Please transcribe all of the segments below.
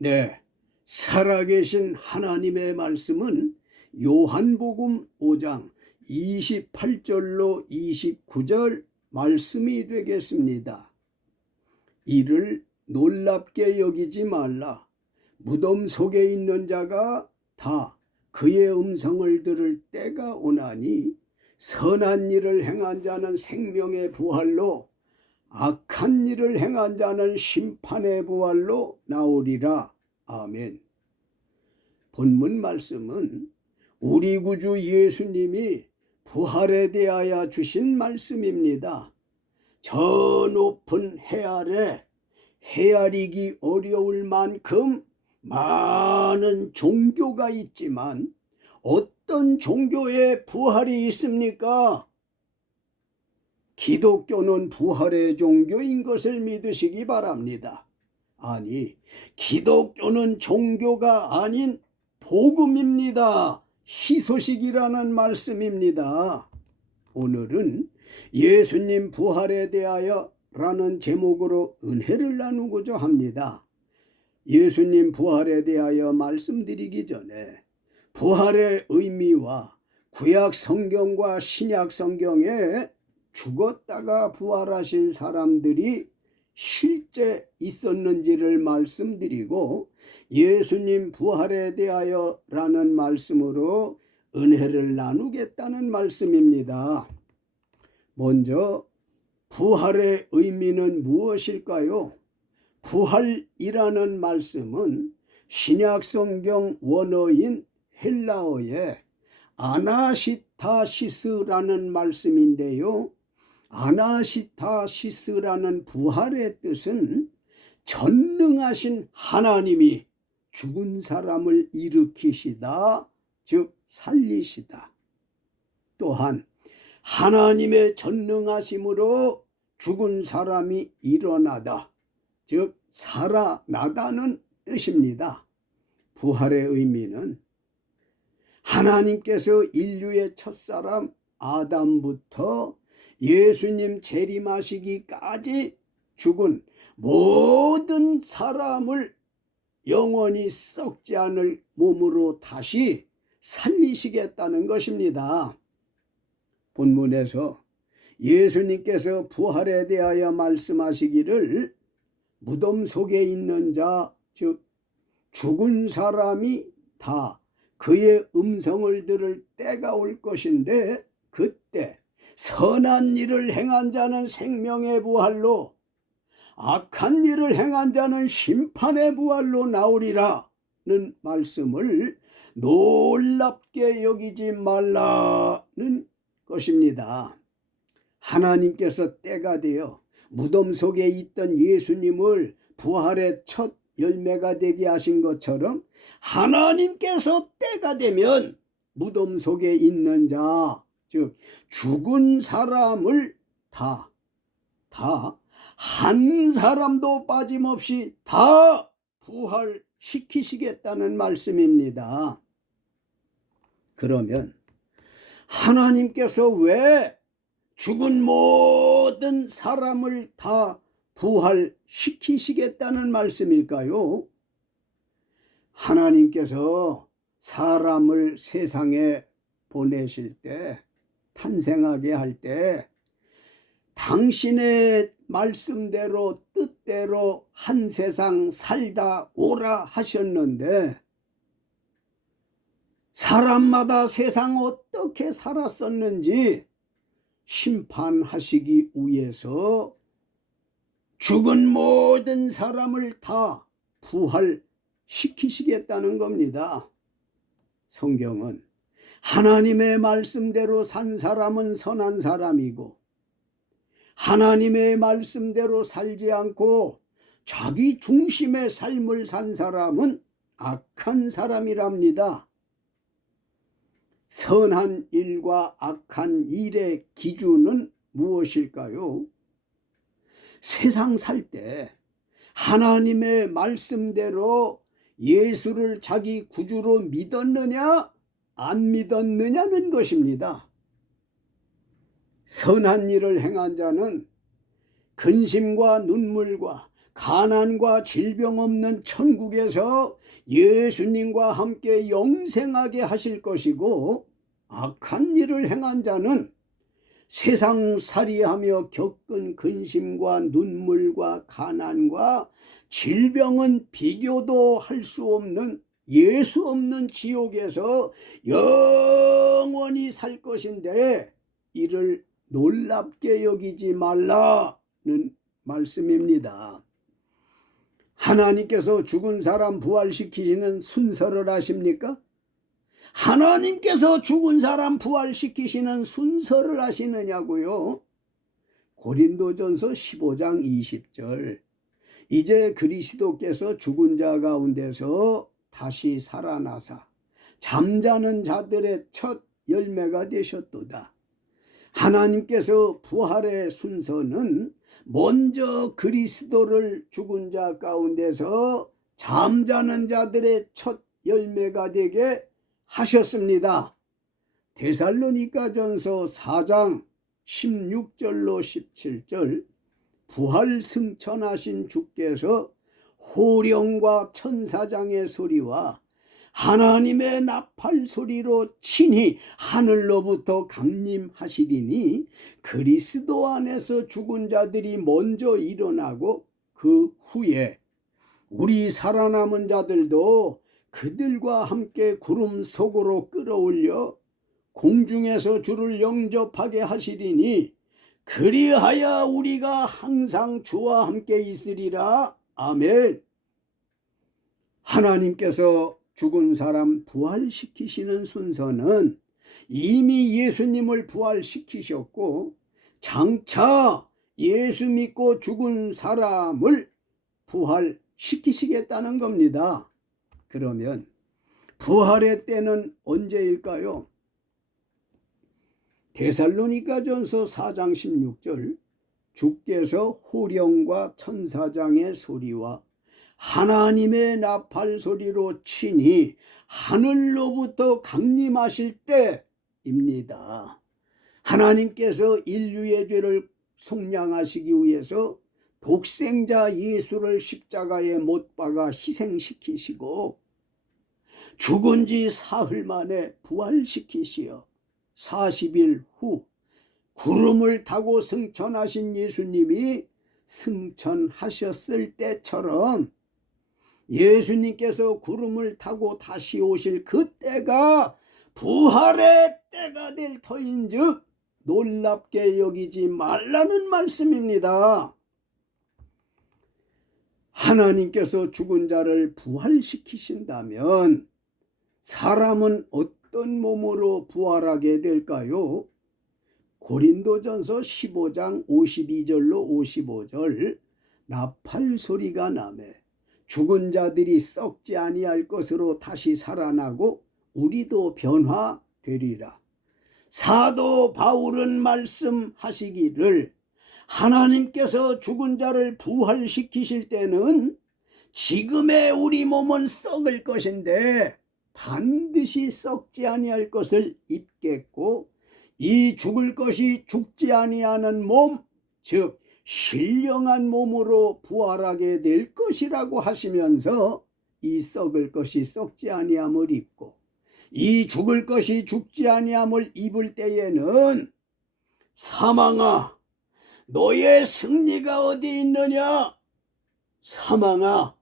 네, 살아계신 하나님의 말씀은 요한복음 5장 28절로 29절 말씀이 되겠습니다. 이를 놀랍게 여기지 말라. 무덤 속에 있는 자가 다 그의 음성을 들을 때가 오나니 선한 일을 행한 자는 생명의 부활로 악한 일을 행한 자는 심판의 부활로 나오리라. 아멘. 본문 말씀은 우리 구주 예수님이 부활에 대하여 주신 말씀입니다. 저 높은 해 아래 헤아리기 어려울 만큼 많은 종교가 있지만 어떤 종교에 부활이 있습니까? 기독교는 부활의 종교인 것을 믿으시기 바랍니다. 아니, 기독교는 종교가 아닌 복음입니다. 희소식이라는 말씀입니다. 오늘은 예수님 부활에 대하여 라는 제목으로 은혜를 나누고자 합니다. 예수님 부활에 대하여 말씀드리기 전에 부활의 의미와 구약 성경과 신약 성경에 죽었다가 부활하신 사람들이 실제 있었는지를 말씀드리고 예수님 부활에 대하여 라는 말씀으로 은혜를 나누겠다는 말씀입니다. 먼저 부활의 의미는 무엇일까요? 부활이라는 말씀은 신약 성경 원어인 헬라어의 아나시타시스라는 말씀인데요. 아나시타시스라는 부활의 뜻은 전능하신 하나님이 죽은 사람을 일으키시다, 즉 살리시다. 또한 하나님의 전능하심으로 죽은 사람이 일어나다, 즉 살아나다는 뜻입니다. 부활의 의미는 하나님께서 인류의 첫사람 아담부터 예수님 재림하시기까지 죽은 모든 사람을 영원히 썩지 않을 몸으로 다시 살리시겠다는 것입니다. 본문에서 예수님께서 부활에 대하여 말씀하시기를 무덤 속에 있는 자, 즉 죽은 사람이 다 그의 음성을 들을 때가 올 것인데 그때 선한 일을 행한 자는 생명의 부활로 악한 일을 행한 자는 심판의 부활로 나오리라는 말씀을 놀랍게 여기지 말라는 것입니다. 하나님께서 때가 되어 무덤 속에 있던 예수님을 부활의 첫 열매가 되게 하신 것처럼 하나님께서 때가 되면 무덤 속에 있는 자, 즉 죽은 사람을 다 한 사람도 빠짐없이 다 부활시키시겠다는 말씀입니다. 그러면 하나님께서 왜 죽은 모든 사람을 다 부활시키시겠다는 말씀일까요? 하나님께서 사람을 세상에 보내실 때, 탄생하게 할 때 당신의 말씀대로 뜻대로 한 세상 살다 오라 하셨는데 사람마다 세상 어떻게 살았었는지 심판하시기 위해서 죽은 모든 사람을 다 부활시키시겠다는 겁니다. 성경은 하나님의 말씀대로 산 사람은 선한 사람이고 하나님의 말씀대로 살지 않고 자기 중심의 삶을 산 사람은 악한 사람이랍니다. 선한 일과 악한 일의 기준은 무엇일까요? 세상 살 때 하나님의 말씀대로 예수를 자기 구주로 믿었느냐 안 믿었느냐는 것입니다. 선한 일을 행한 자는 근심과 눈물과 가난과 질병 없는 천국에서 예수님과 함께 영생하게 하실 것이고, 악한 일을 행한 자는 세상살이하며 겪은 근심과 눈물과 가난과 질병은 비교도 할 수 없는 예수 없는 지옥에서 영원히 살 것인데, 이를 놀랍게 여기지 말라는 말씀입니다. 하나님께서 죽은 사람 부활시키시는 순서를 아십니까? 하나님께서 죽은 사람 부활시키시는 순서를 아시느냐고요? 고린도전서 15장 20절. 이제 그리스도께서 죽은 자 가운데서 다시 살아나사 잠자는 자들의 첫 열매가 되셨도다. 하나님께서 부활의 순서는 먼저 그리스도를 죽은 자 가운데서 잠자는 자들의 첫 열매가 되게 하셨습니다. 데살로니가전서 4장 16절로 17절. 부활 승천하신 주께서 호령과 천사장의 소리와 하나님의 나팔 소리로 친히 하늘로부터 강림하시리니, 그리스도 안에서 죽은 자들이 먼저 일어나고 그 후에 우리 살아남은 자들도 그들과 함께 구름 속으로 끌어올려 공중에서 주를 영접하게 하시리니, 그리하여 우리가 항상 주와 함께 있으리라. 아멘. 하나님께서 죽은 사람 부활시키시는 순서는 이미 예수님을 부활시키셨고, 장차 예수 믿고 죽은 사람을 부활시키시겠다는 겁니다. 그러면 부활의 때는 언제일까요? 데살로니가전서 4장 16절. 주께서 호령과 천사장의 소리와 하나님의 나팔 소리로 친히 하늘로부터 강림하실 때입니다. 하나님께서 인류의 죄를 속량하시기 위해서 독생자 예수를 십자가에 못 박아 희생시키시고, 죽은 지 사흘 만에 부활시키시어 40일 후 구름을 타고 승천하신 예수님이 승천하셨을 때처럼 예수님께서 구름을 타고 다시 오실 그때가 부활의 때가 될 터인즉 놀랍게 여기지 말라는 말씀입니다. 하나님께서 죽은 자를 부활시키신다면 사람은 어떤 몸으로 부활하게 될까요? 고린도전서 15장 52절로 55절. 나팔 소리가 나매 죽은 자들이 썩지 아니할 것으로 다시 살아나고 우리도 변화되리라. 사도 바울은 말씀하시기를, 하나님께서 죽은 자를 부활시키실 때는 지금의 우리 몸은 썩을 것인데 반드시 썩지 아니할 것을 입겠고, 이 죽을 것이 죽지 아니하는 몸, 즉 신령한 몸으로 부활하게 될 것이라고 하시면서, 이 썩을 것이 썩지 아니함을 입고 이 죽을 것이 죽지 아니함을 입을 때에는, 사망아 너의 승리가 어디 있느냐? 사망아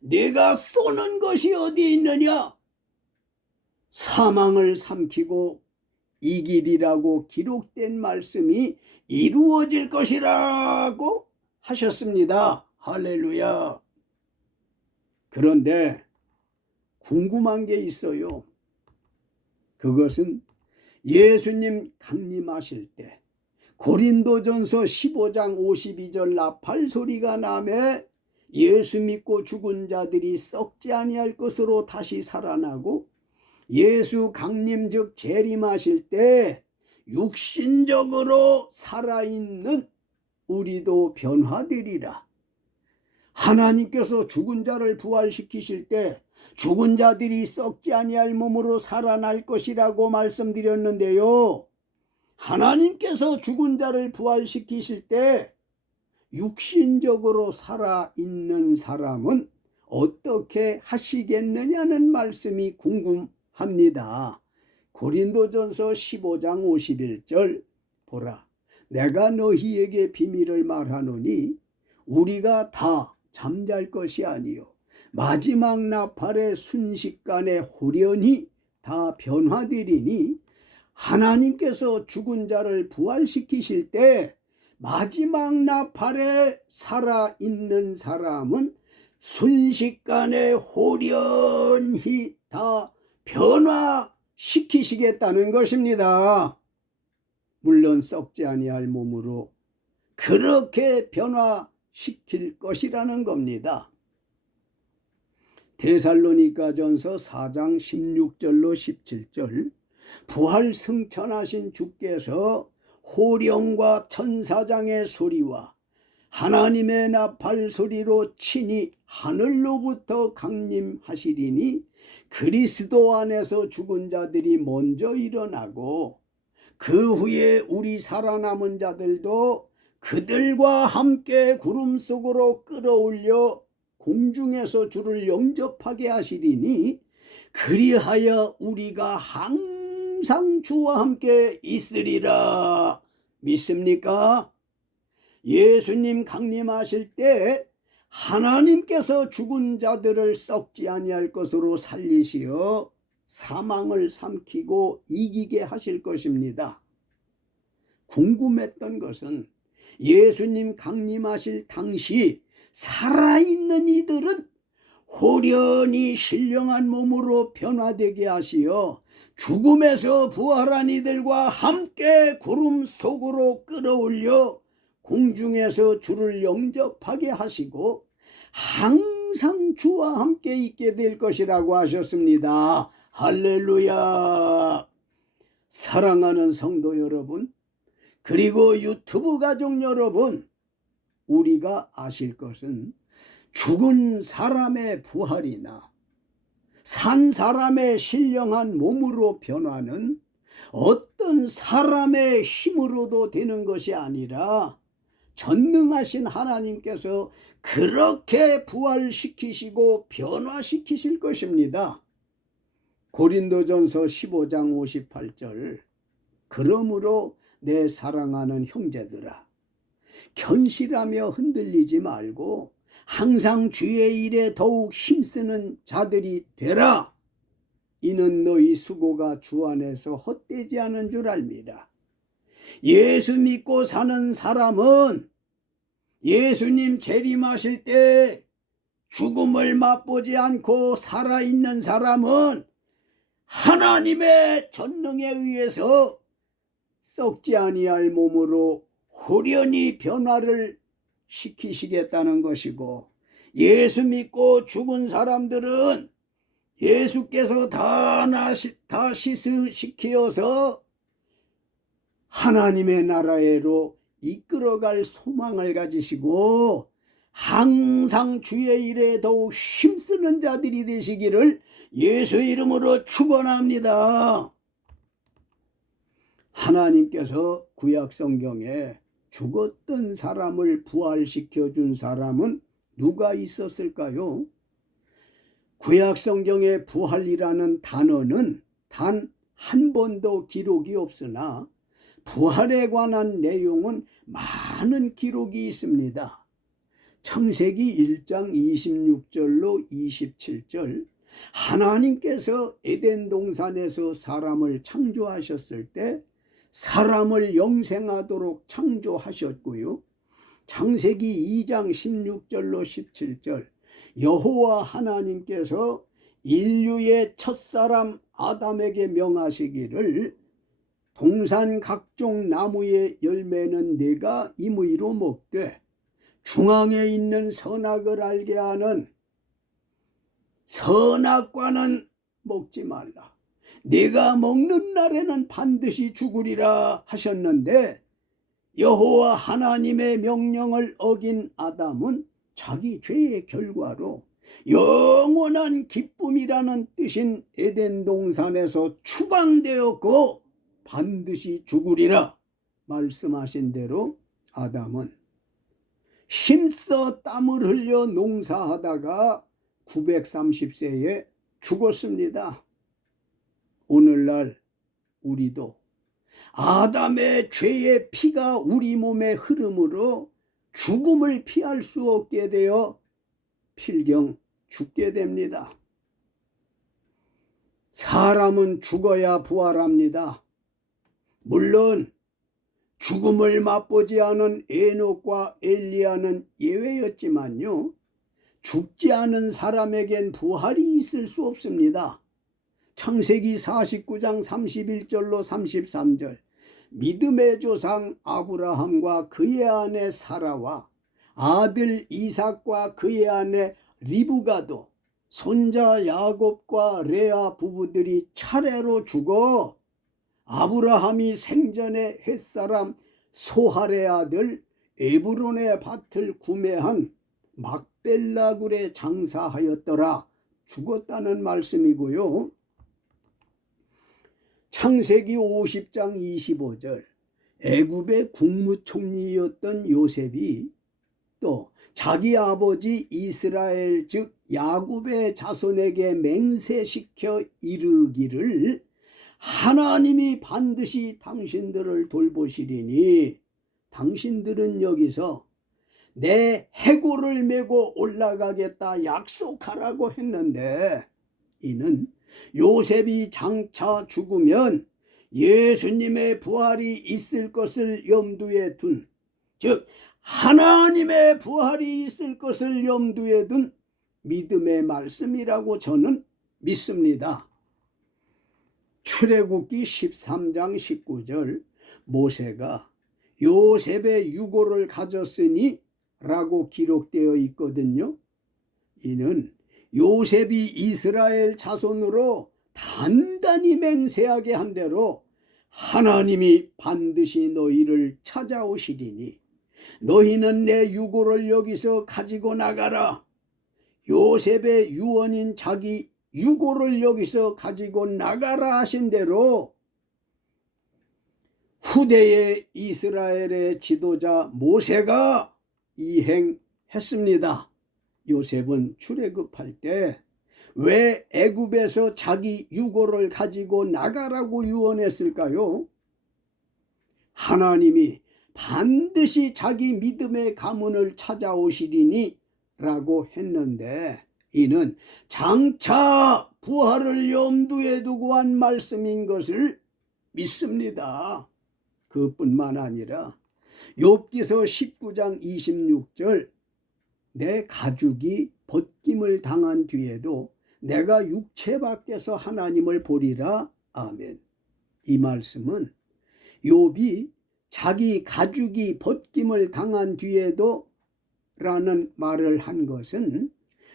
네가 쏘는 것이 어디 있느냐? 사망을 삼키고 이기리라고 기록된 말씀이 이루어질 것이라고 하셨습니다. 할렐루야. 그런데 궁금한 게 있어요. 그것은 예수님 강림하실 때 고린도전서 15장 52절 나팔 소리가 나매 예수 믿고 죽은 자들이 썩지 아니할 것으로 다시 살아나고, 예수 강림 즉 재림하실 때 육신적으로 살아있는 우리도 변화되리라. 하나님께서 죽은 자를 부활시키실 때 죽은 자들이 썩지 아니할 몸으로 살아날 것이라고 말씀드렸는데요, 하나님께서 죽은 자를 부활시키실 때 육신적으로 살아있는 사람은 어떻게 하시겠느냐는 말씀이 궁금합니다. 고린도전서 15장 51절 보라, 내가 너희에게 비밀을 말하노니 우리가 다 잠잘 것이 아니요 마지막 나팔의 순식간에 홀연히 다 변화되리니, 하나님께서 죽은 자를 부활시키실 때 마지막 나팔에 살아있는 사람은 순식간에 홀연히 다 변화시키시겠다는 것입니다. 물론 썩지 아니할 몸으로 그렇게 변화시킬 것이라는 겁니다. 데살로니가전서 4장 16절로 17절, 부활 승천하신 주께서 호령과 천사장의 소리와 하나님의 나팔 소리로 친히 하늘로부터 강림하시리니, 그리스도 안에서 죽은 자들이 먼저 일어나고 그 후에 우리 살아남은 자들도 그들과 함께 구름 속으로 끌어올려 공중에서 주를 영접하게 하시리니, 그리하여 우리가 항상 주와 함께 있으리라. 믿습니까? 예수님 강림하실 때 하나님께서 죽은 자들을 썩지 아니할 것으로 살리시어 사망을 삼키고 이기게 하실 것입니다. 궁금했던 것은 예수님 강림하실 당시 살아있는 이들은 호련히 신령한 몸으로 변화되게 하시어 죽음에서 부활한 이들과 함께 구름 속으로 끌어올려 공중에서 주를 영접하게 하시고 항상 주와 함께 있게 될 것이라고 하셨습니다. 할렐루야. 사랑하는 성도 여러분, 그리고 유튜브 가족 여러분, 우리가 아실 것은 죽은 사람의 부활이나 산 사람의 신령한 몸으로 변화는 어떤 사람의 힘으로도 되는 것이 아니라 전능하신 하나님께서 그렇게 부활시키시고 변화시키실 것입니다. 고린도전서 15장 58절, 그러므로 내 사랑하는 형제들아, 견실하며 흔들리지 말고 항상 주의 일에 더욱 힘쓰는 자들이 되라. 이는 너희 수고가 주 안에서 헛되지 않은 줄 압니다. 예수 믿고 사는 사람은 예수님 재림하실 때 죽음을 맛보지 않고 살아있는 사람은 하나님의 전능에 의해서 썩지 아니할 몸으로 호련히 변화를 시키시겠다는 것이고, 예수 믿고 죽은 사람들은 예수께서 다 시스시키어서 하나님의 나라에로 이끌어갈 소망을 가지시고 항상 주의 일에 더욱 힘쓰는 자들이 되시기를 예수 이름으로 축원합니다. 하나님께서 구약 성경에 죽었던 사람을 부활시켜 준 사람은 누가 있었을까요? 구약 성경의 부활이라는 단어는 단 한 번도 기록이 없으나 부활에 관한 내용은 많은 기록이 있습니다. 창세기 1장 26절로 27절, 하나님께서 에덴 동산에서 사람을 창조하셨을 때 사람을 영생하도록 창조하셨고요. 창세기 2장 16절로 17절, 여호와 하나님께서 인류의 첫사람 아담에게 명하시기를 동산 각종 나무의 열매는 네가 임의로 먹되 중앙에 있는 선악을 알게 하는 선악과는 먹지 말라. 네가 먹는 날에는 반드시 죽으리라 하셨는데, 여호와 하나님의 명령을 어긴 아담은 자기 죄의 결과로 영원한 기쁨이라는 뜻인 에덴 동산에서 추방되었고 반드시 죽으리라 말씀하신 대로 아담은 힘써 땀을 흘려 농사하다가 930세에 죽었습니다. 오늘날 우리도 아담의 죄의 피가 우리 몸에 흐름으로 죽음을 피할 수 없게 되어 필경 죽게 됩니다. 사람은 죽어야 부활합니다. 물론 죽음을 맛보지 않은 에녹과 엘리야는 예외였지만요, 죽지 않은 사람에겐 부활이 있을 수 없습니다. 창세기 49장 31절로 33절, 믿음의 조상 아브라함과 그의 아내 사라와 아들 이삭과 그의 아내 리브가도 손자 야곱과 레아 부부들이 차례로 죽어 아브라함이 생전에 햇사람 소할의 아들 에브론의 밭을 구매한 막벨라 굴에 장사하였더라. 죽었다는 말씀이고요. 창세기 50장 25절, 애굽의 국무총리였던 요셉이 또 자기 아버지 이스라엘 즉 야곱의 자손에게 맹세시켜 이르기를 하나님이 반드시 당신들을 돌보시리니 당신들은 여기서 내 해골을 메고 올라가겠다 약속하라고 했는데, 이는 요셉이 장차 죽으면 예수님의 부활이 있을 것을 염두에 둔, 즉 하나님의 부활이 있을 것을 염두에 둔 믿음의 말씀이라고 저는 믿습니다. 출애굽기 13장 19절, 모세가 요셉의 유고를 가졌으니 라고 기록되어 있거든요. 이는 요셉이 이스라엘 자손으로 단단히 맹세하게 한 대로 하나님이 반드시 너희를 찾아오시리니 너희는 내 유고를 여기서 가지고 나가라. 요셉의 유언인 자기 유고를 여기서 가지고 나가라 하신 대로 후대의 이스라엘의 지도자 모세가 이행했습니다. 요셉은 출애굽할 때 왜 애굽에서 자기 유고를 가지고 나가라고 유언했을까요? 하나님이 반드시 자기 믿음의 가문을 찾아오시리니 라고 했는데, 이는 장차 부활을 염두에 두고 한 말씀인 것을 믿습니다. 그뿐만 아니라 욥기서 19장 26절, 내 가죽이 벗김을 당한 뒤에도 내가 육체 밖에서 하나님을 보리라. 아멘. 이 말씀은 욥이 자기 가죽이 벗김을 당한 뒤에도 라는 말을 한 것은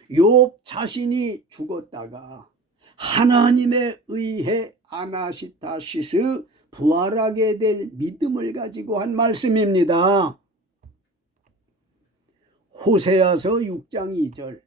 욥 자신이 죽었다가 하나님에 의해 아나시타시스 부활하게 될 믿음을 가지고 한 말씀입니다. 호세아서 6장 2절,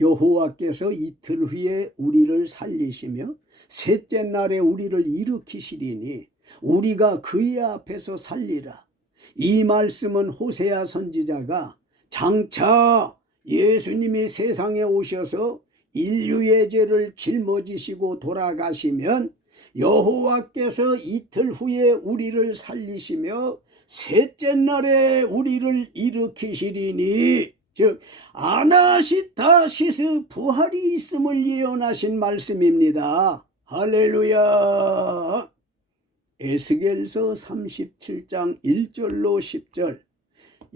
여호와께서 이틀 후에 우리를 살리시며 셋째 날에 우리를 일으키시리니 우리가 그의 앞에서 살리라. 이 말씀은 호세아 선지자가 장차 예수님이 세상에 오셔서 인류의 죄를 짊어지시고 돌아가시면 여호와께서 이틀 후에 우리를 살리시며 셋째 날에 우리를 일으키시리니, 즉 아나시타시스 부활이 있음을 예언하신 말씀입니다. 할렐루야. 에스겔서 37장 1절로 10절,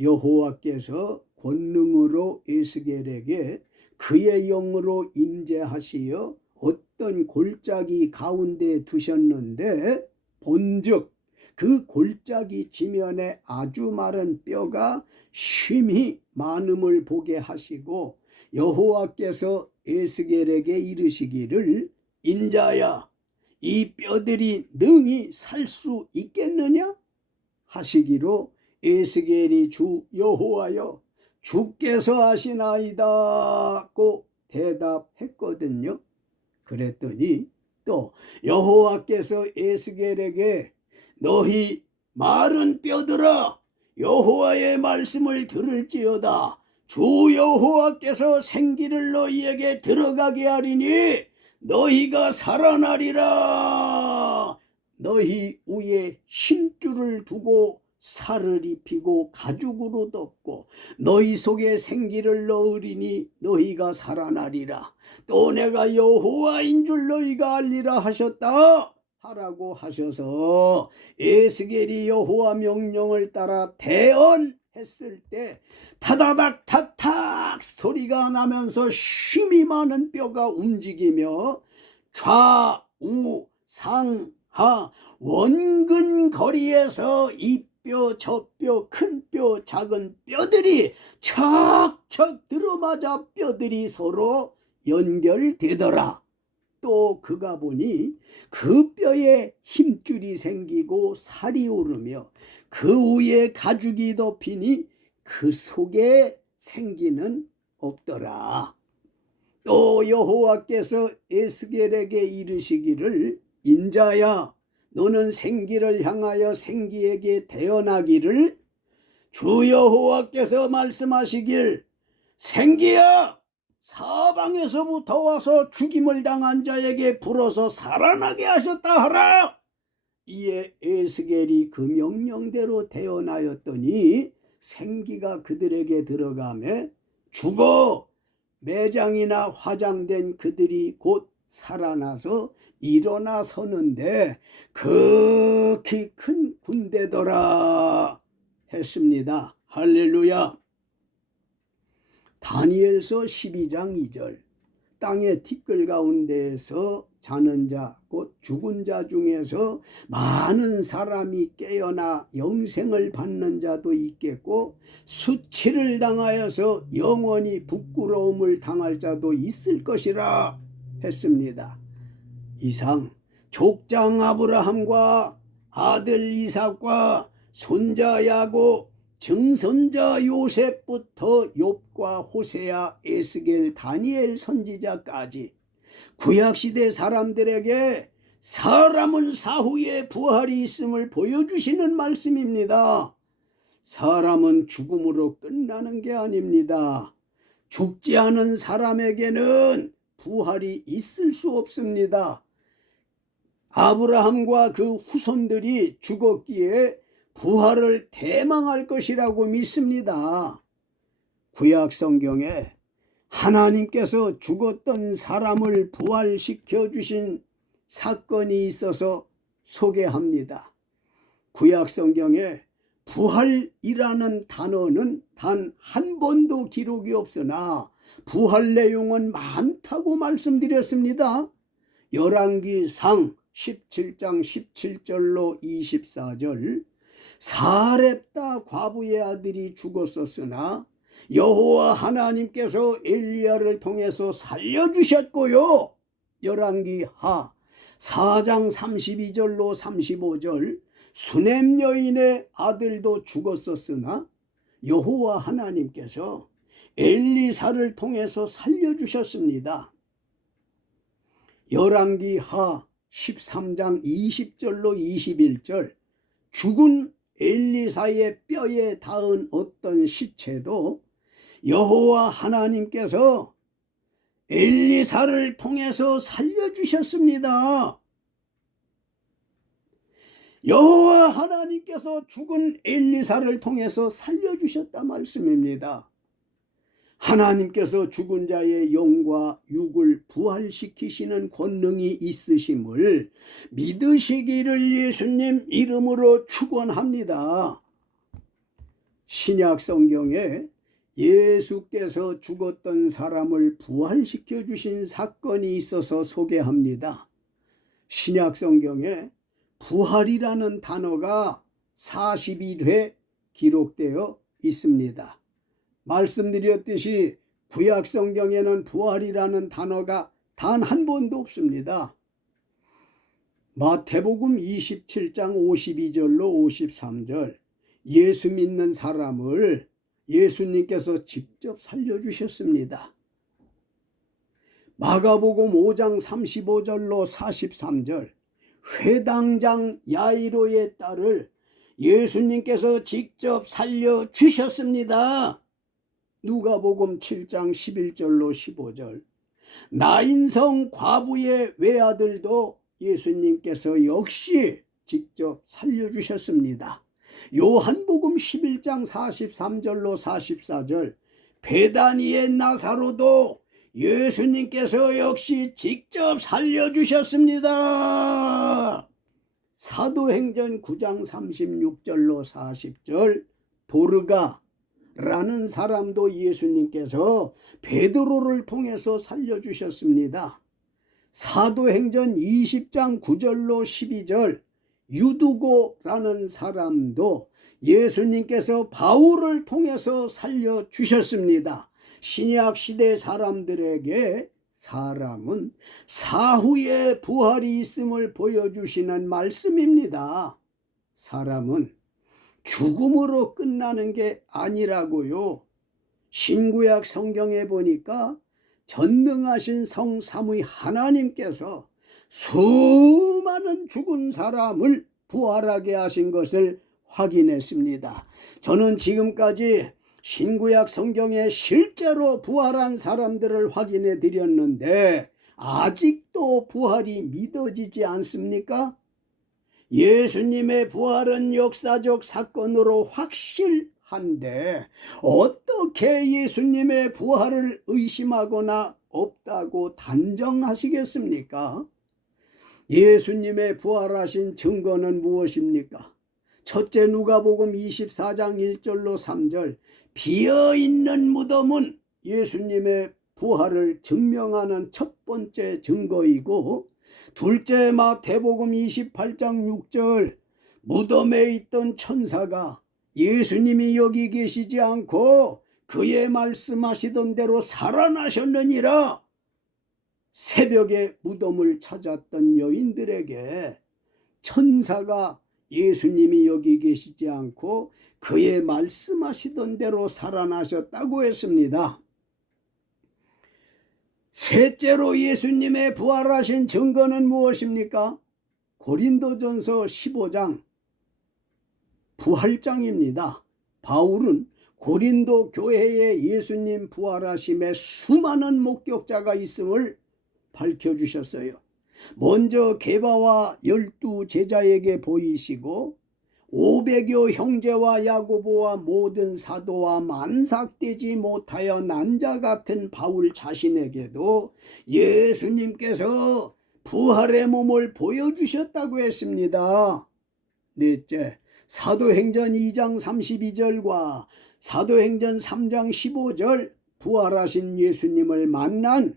여호와께서 권능으로 에스겔에게 그의 영으로 임재하시어 어떤 골짜기 가운데 두셨는데, 본즉 그 골짜기 지면에 아주 마른 뼈가 심히 많음을 보게 하시고 여호와께서 에스겔에게 이르시기를, 인자야, 이 뼈들이 능히 살 수 있겠느냐 하시기로 에스겔이 주 여호와여 주께서 하시나이다고 대답했거든요. 그랬더니 또 여호와께서 에스겔에게 너희 마른 뼈들아 여호와의 말씀을 들을지어다. 주 여호와께서 생기를 너희에게 들어가게 하리니 너희가 살아나리라. 너희 위에 힘줄을 두고 살을 입히고 가죽으로 덮고 너희 속에 생기를 넣으리니 너희가 살아나리라. 또 내가 여호와인 줄 너희가 알리라 하셨다 하라고 하셔서 에스겔이 여호와 명령을 따라 대언했을 때 타다닥 탁탁 소리가 나면서 힘이 많은 뼈가 움직이며 좌우 상하 원근거리에서 이 뼈 저 뼈 큰 뼈 작은 뼈들이 척척 들어맞아 뼈들이 서로 연결되더라. 또 그가 보니 그 뼈에 힘줄이 생기고 살이 오르며 그 위에 가죽이 덮이니 그 속에 생기는 없더라. 또 여호와께서 에스겔에게 이르시기를 인자야 너는 생기를 향하여 생기에게 대언하기를 주 여호와께서 말씀하시길 생기야 사방에서부터 와서 죽임을 당한 자에게 불어서 살아나게 하셨다 하라. 이에 에스겔이 그 명령대로 대언하였더니 생기가 그들에게 들어가매 죽어 매장이나 화장된 그들이 곧 살아나서 일어나 서는데 극히 큰 군대더라 했습니다. 할렐루야. 다니엘서 12장 2절 땅의 티끌 가운데에서 자는 자 곧 죽은 자 중에서 많은 사람이 깨어나 영생을 받는 자도 있겠고 수치를 당하여서 영원히 부끄러움을 당할 자도 있을 것이라 했습니다. 이상 족장 아브라함과 아들 이삭과 손자 야곱 증손자 요셉부터 욥과 호세아 에스겔 다니엘 선지자까지 구약시대 사람들에게 사람은 사후에 부활이 있음을 보여주시는 말씀입니다. 사람은 죽음으로 끝나는 게 아닙니다. 죽지 않은 사람에게는 부활이 있을 수 없습니다. 아브라함과 그 후손들이 죽었기에 부활을 대망할 것이라고 믿습니다. 구약 성경에 하나님께서 죽었던 사람을 부활시켜 주신 사건이 있어서 소개합니다. 구약 성경에 부활이라는 단어는 단 한 번도 기록이 없으나 부활 내용은 많다고 말씀드렸습니다. 열왕기상 17장 17절로 24절 사렙다 과부의 아들이 죽었었으나 여호와 하나님께서 엘리야를 통해서 살려주셨고요. 열왕기하 4장 32절로 35절 수넴 여인의 아들도 죽었었으나 여호와 하나님께서 엘리사를 통해서 살려주셨습니다. 열왕기하 13장 20절로 21절 죽은 엘리사의 뼈에 닿은 어떤 시체도 여호와 하나님께서 엘리사를 통해서 살려주셨습니다. 여호와 하나님께서 죽은 엘리사를 통해서 살려주셨다 말씀입니다. 하나님께서 죽은 자의 영과 육을 부활시키시는 권능이 있으심을 믿으시기를 예수님 이름으로 축원합니다. 신약 성경에 예수께서 죽었던 사람을 부활시켜 주신 사건이 있어서 소개합니다. 신약 성경에 부활이라는 단어가 41회 기록되어 있습니다. 말씀드렸듯이 구약 성경에는 부활이라는 단어가 단 한 번도 없습니다. 마태복음 27장 52절로 53절 예수 믿는 사람을 예수님께서 직접 살려주셨습니다. 마가복음 5장 35절로 43절 회당장 야이로의 딸을 예수님께서 직접 살려주셨습니다. 누가복음 7장 11절로 15절. 나인성 과부의 외아들도 예수님께서 역시 직접 살려주셨습니다. 요한복음 11장 43절로 44절. 베다니의 나사로도 예수님께서 역시 직접 살려주셨습니다. 사도행전 9장 36절로 40절. 도르가라는 사람도 예수님께서 베드로를 통해서 살려주셨습니다. 사도행전 20장 9절로 12절. 유두고라는 사람도 예수님께서 바울을 통해서 살려주셨습니다. 신약 시대 사람들에게 사람은 사후에 부활이 있음을 보여주시는 말씀입니다. 사람은 죽음으로 끝나는 게 아니라고요. 신구약 성경에 보니까 전능하신 성삼위 하나님께서 수많은 죽은 사람을 부활하게 하신 것을 확인했습니다. 저는 지금까지 신구약 성경에 실제로 부활한 사람들을 확인해 드렸는데 아직도 부활이 믿어지지 않습니까? 예수님의 부활은 역사적 사건으로 확실한데 어떻게 예수님의 부활을 의심하거나 없다고 단정하시겠습니까? 예수님의 부활하신 증거는 무엇입니까? 첫째, 누가복음 24장 1절로 3절. 비어있는 무덤은 예수님의 부활을 증명하는 첫 번째 증거이고, 둘째, 마태복음 28장 6절. 무덤에 있던 천사가 예수님이 여기 계시지 않고 그의 말씀하시던 대로 살아나셨느니라. 새벽에 무덤을 찾았던 여인들에게 천사가 예수님이 여기 계시지 않고 그의 말씀하시던 대로 살아나셨다고 했습니다. 셋째로 예수님의 부활하신 증거는 무엇입니까? 고린도전서 15장 부활장입니다. 바울은 고린도 교회에 예수님 부활하심에 수많은 목격자가 있음을 밝혀주셨어요. 먼저 게바와 12 제자에게 보이시고 500여 형제와 야고보와 모든 사도와 만삭되지 못하여 난자 같은 바울 자신에게도 예수님께서 부활의 몸을 보여주셨다고 했습니다. 넷째, 사도행전 2장 32절과 사도행전 3장 15절. 부활하신 예수님을 만난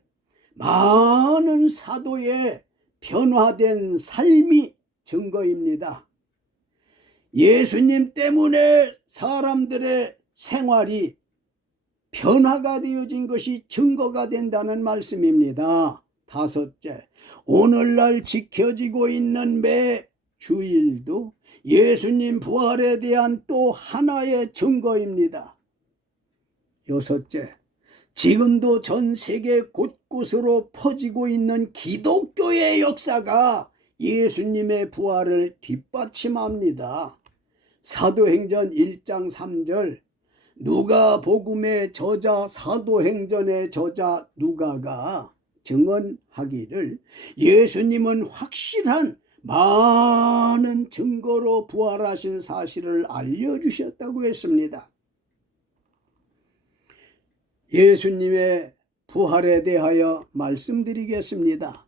많은 사도의 변화된 삶이 증거입니다. 예수님 때문에 사람들의 생활이 변화가 되어진 것이 증거가 된다는 말씀입니다. 다섯째, 오늘날 지켜지고 있는 매 주일도 예수님 부활에 대한 또 하나의 증거입니다. 여섯째, 지금도 전 세계 곳곳으로 퍼지고 있는 기독교의 역사가 예수님의 부활을 뒷받침합니다. 사도행전 1장 3절. 누가복음의 저자 사도행전의 저자 누가가 증언하기를 예수님은 확실한 많은 증거로 부활하신 사실을 알려주셨다고 했습니다. 예수님의 부활에 대하여 말씀드리겠습니다.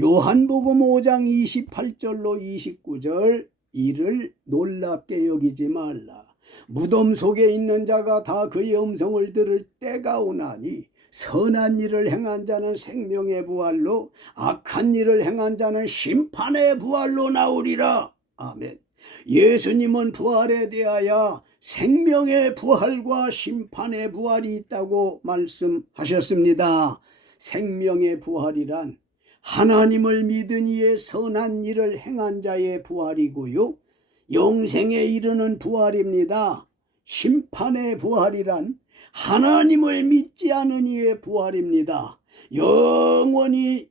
요한복음 5장 28절로 29절. 이를 놀랍게 여기지 말라. 무덤 속에 있는 자가 다 그의 음성을 들을 때가 오나니 선한 일을 행한 자는 생명의 부활로 악한 일을 행한 자는 심판의 부활로 나오리라. 아멘. 예수님은 부활에 대하여 생명의 부활과 심판의 부활이 있다고 말씀하셨습니다. 생명의 부활이란 하나님을 믿은 이의 선한 일을 행한 자의 부활이고요, 영생에 이르는 부활입니다. 심판의 부활이란 하나님을 믿지 않은 이의 부활입니다. 영원히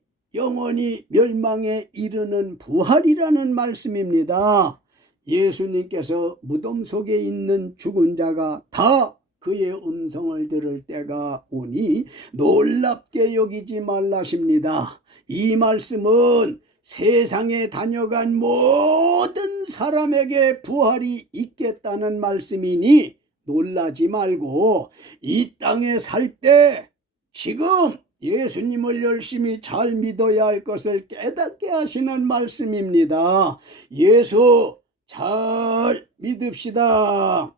멸망에 이르는 부활이라는 말씀입니다. 예수님께서 무덤 속에 있는 죽은 자가 다 그의 음성을 들을 때가 오니 놀랍게 여기지 말라십니다. 이 말씀은 세상에 다녀간 모든 사람에게 부활이 있겠다는 말씀이니 놀라지 말고 이 땅에 살 때 지금 예수님을 열심히 잘 믿어야 할 것을 깨닫게 하시는 말씀입니다. 예수 잘 믿읍시다.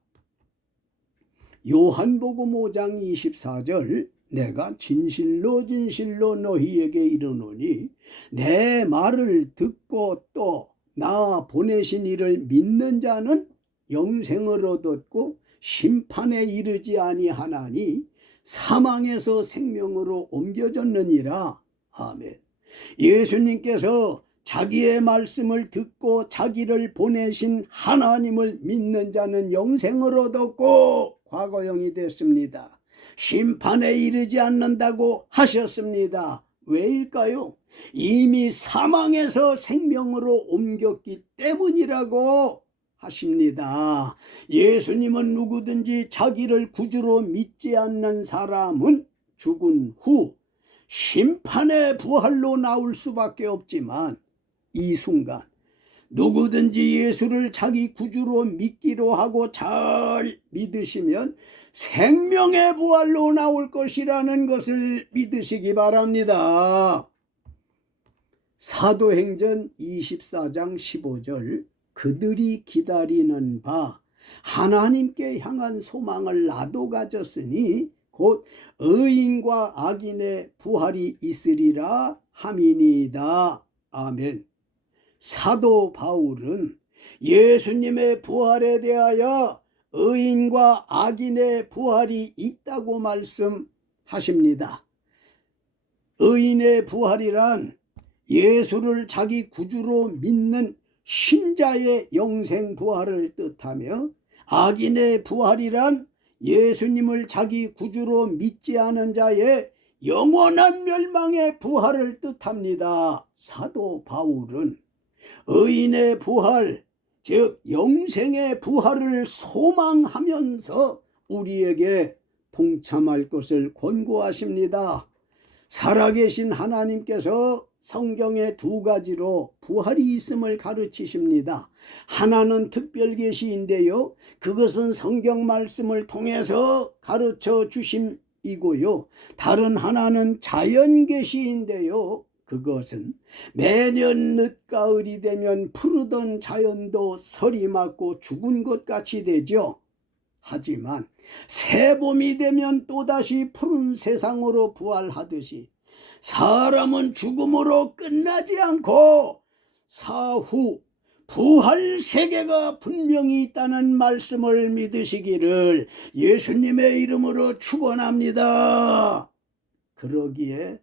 요한복음 5장 24절 내가 진실로 진실로 너희에게 이르노니 내 말을 듣고 또 나 보내신 이를 믿는 자는 영생을 얻었고 심판에 이르지 아니하나니 사망에서 생명으로 옮겨졌느니라. 아멘. 예수님께서 자기의 말씀을 듣고 자기를 보내신 하나님을 믿는 자는 영생을 얻었고 과거형이 됐습니다. 심판에 이르지 않는다고 하셨습니다. 왜일까요? 이미 사망에서 생명으로 옮겼기 때문이라고 하십니다. 예수님은 누구든지 자기를 구주로 믿지 않는 사람은 죽은 후 심판의 부활로 나올 수밖에 없지만 이 순간 누구든지 예수를 자기 구주로 믿기로 하고 잘 믿으시면 생명의 부활로 나올 것이라는 것을 믿으시기 바랍니다. 사도행전 24장 15절 그들이 기다리는 바 하나님께 향한 소망을 나도 가졌으니 곧 의인과 악인의 부활이 있으리라 함이니이다. 아멘. 사도 바울은 예수님의 부활에 대하여 의인과 악인의 부활이 있다고 말씀하십니다. 의인의 부활이란 예수를 자기 구주로 믿는 신자의 영생 부활을 뜻하며 악인의 부활이란 예수님을 자기 구주로 믿지 않은 자의 영원한 멸망의 부활을 뜻합니다. 사도 바울은 의인의 부활, 즉 영생의 부활을 소망하면서 우리에게 동참할 것을 권고하십니다. 살아계신 하나님께서 성경에 두 가지로 부활이 있음을 가르치십니다. 하나는 특별 계시인데요, 그것은 성경 말씀을 통해서 가르쳐 주심이고요. 다른 하나는 자연 계시인데요, 그것은 매년 늦가을이 되면 푸르던 자연도 설이 맞고 죽은 것 같이 되죠. 하지만 새봄이 되면 또다시 푸른 세상으로 부활하듯이 사람은 죽음으로 끝나지 않고 사후 부활 세계가 분명히 있다는 말씀을 믿으시기를 예수님의 이름으로 축원합니다. 그러기에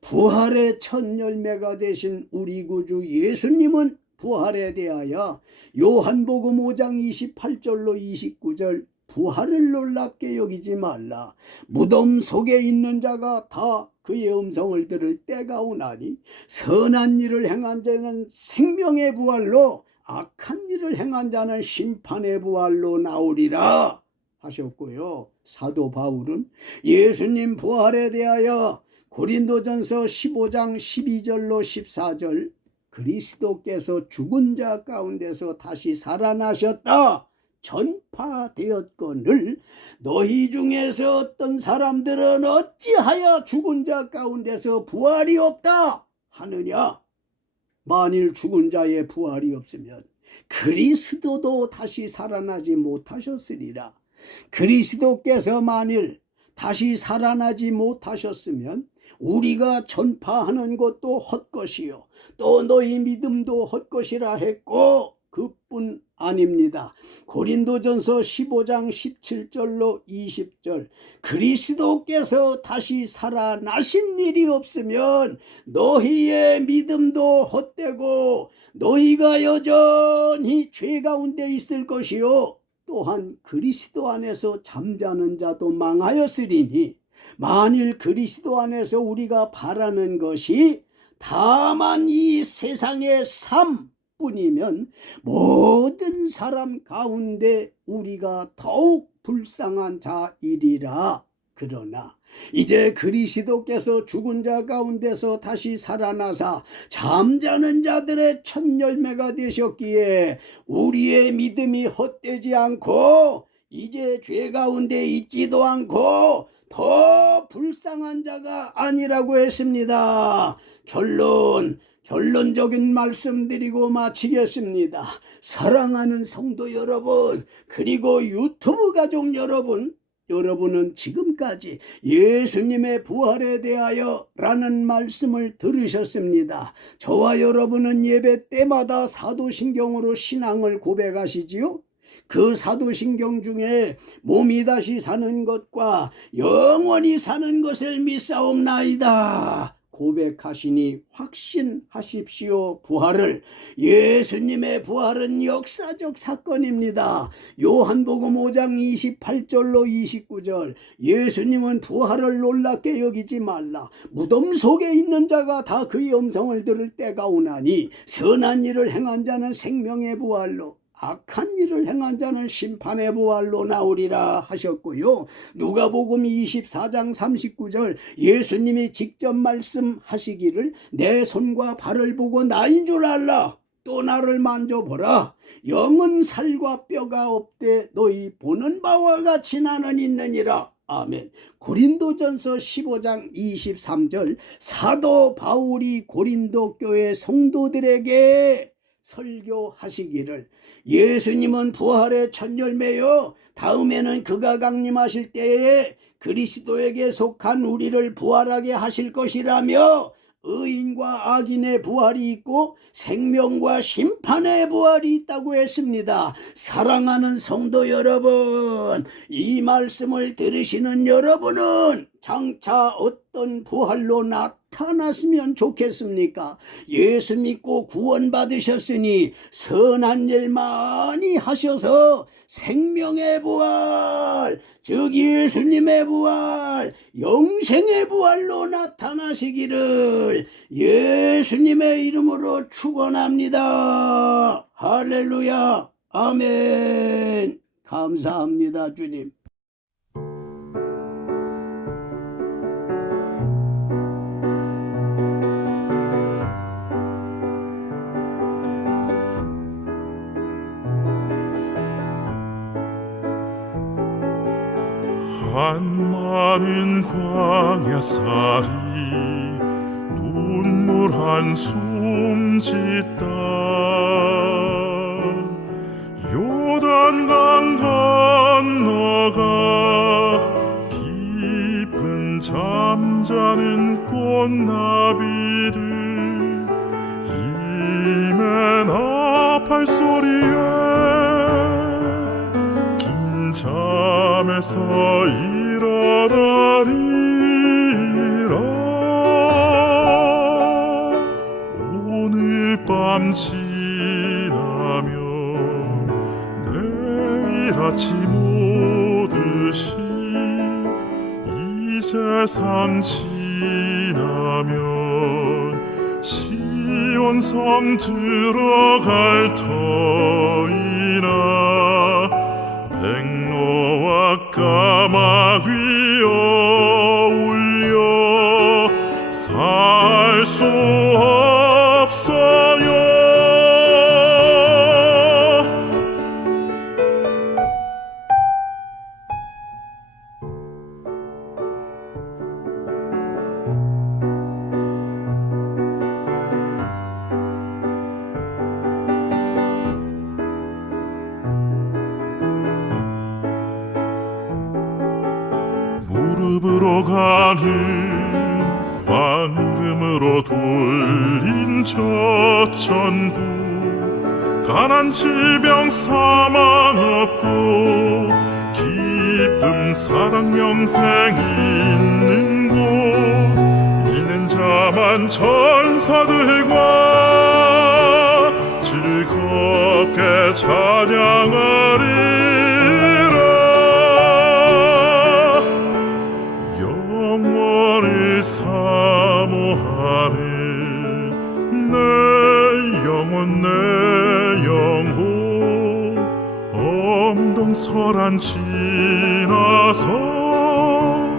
부활의 첫 열매가 되신 우리 구주 예수님은 부활에 대하여 요한복음 5장 28절로 29절 부활을 놀랍게 여기지 말라. 무덤 속에 있는 자가 다 그의 음성을 들을 때가 오나니 선한 일을 행한 자는 생명의 부활로 악한 일을 행한 자는 심판의 부활로 나오리라 하셨고요. 사도 바울은 예수님 부활에 대하여 고린도전서 15장 12절로 14절 그리스도께서 죽은 자 가운데서 다시 살아나셨다 전파되었거늘 너희 중에서 어떤 사람들은 어찌하여 죽은 자 가운데서 부활이 없다 하느냐. 만일 죽은 자의 부활이 없으면 그리스도도 다시 살아나지 못하셨으리라. 그리스도께서 만일 다시 살아나지 못하셨으면 우리가 전파하는 것도 헛것이요 또 너희 믿음도 헛것이라 했고 그뿐 아닙니다. 고린도전서 15장 17절로 20절 그리스도께서 다시 살아나신 일이 없으면 너희의 믿음도 헛되고 너희가 여전히 죄 가운데 있을 것이요 또한 그리스도 안에서 잠자는 자도 망하였으리니 만일 그리스도 안에서 우리가 바라는 것이 다만 이 세상의 삶 뿐이면 모든 사람 가운데 우리가 더욱 불쌍한 자이리라. 그러나 이제 그리스도께서 죽은 자 가운데서 다시 살아나사 잠자는 자들의 첫 열매가 되셨기에 우리의 믿음이 헛되지 않고 이제 죄 가운데 있지도 않고 더 불쌍한 자가 아니라고 했습니다. 결론적인 말씀드리고 마치겠습니다. 사랑하는 성도 여러분, 그리고 유튜브 가족 여러분, 여러분은 지금까지 예수님의 부활에 대하여 라는 말씀을 들으셨습니다. 저와 여러분은 예배 때마다 사도신경으로 신앙을 고백하시지요? 그 사도신경 중에 몸이 다시 사는 것과 영원히 사는 것을 믿사옵나이다 고백하시니 확신하십시오. 부활을, 예수님의 부활은 역사적 사건입니다. 요한복음 5장 28절로 29절, 예수님은 부활을 놀랍게 여기지 말라. 무덤 속에 있는 자가 다 그의 음성을 들을 때가 오나니 선한 일을 행한 자는 생명의 부활로, 악한 일을 행한 자는 심판의 부활로 나오리라 하셨고요. 누가복음 24장 39절, 예수님이 직접 말씀하시기를 내 손과 발을 보고 나인 줄 알라. 또 나를 만져보라. 영은 살과 뼈가 없되 너희 보는 바와 같이 나는 있느니라. 아멘. 고린도전서 15장 23절, 사도 바울이 고린도 교회 성도들에게 설교하시기를 예수님은 부활의 첫 열매요, 다음에는 그가 강림하실 때에 그리스도에게 속한 우리를 부활하게 하실 것이라며 의인과 악인의 부활이 있고 생명과 심판의 부활이 있다고 했습니다. 사랑하는 성도 여러분, 이 말씀을 들으시는 여러분은 장차 어떤 부활로 나타났으면 좋겠습니까? 예수 믿고 구원받으셨으니 선한 일 많이 하셔서 생명의 부활, 즉 예수님의 부활, 영생의 부활로 나타나시기를 예수님의 이름으로 축원합니다. 할렐루야. 아멘. 감사합니다, 주님. 한마른 광야살이 눈물 한숨 짓다 요단강 건너가 깊은 잠자는 꽃나비들 이메나 팔소리에 긴 잠에서 일어나리라 오늘 밤 지나면 내일 아침 오듯이 이 세상 지나면 시온성 들어갈 터이나 백로와 까마귀 어울려 살 수 없어요. 무릎으로 가는 황금으로 돌린 저 천국 가난 질병 사망 없고 기쁨 사랑 영생 있는 곳 믿는 자만 천사들과 즐겁게 찬양하리라 영원을 사모하는 내 영혼 내 황설한 지나서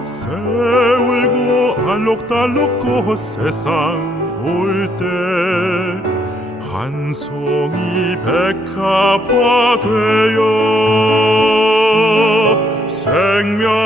세울고 알록달록 꽃 세상 올 때 한 송이 백합화 되어 생명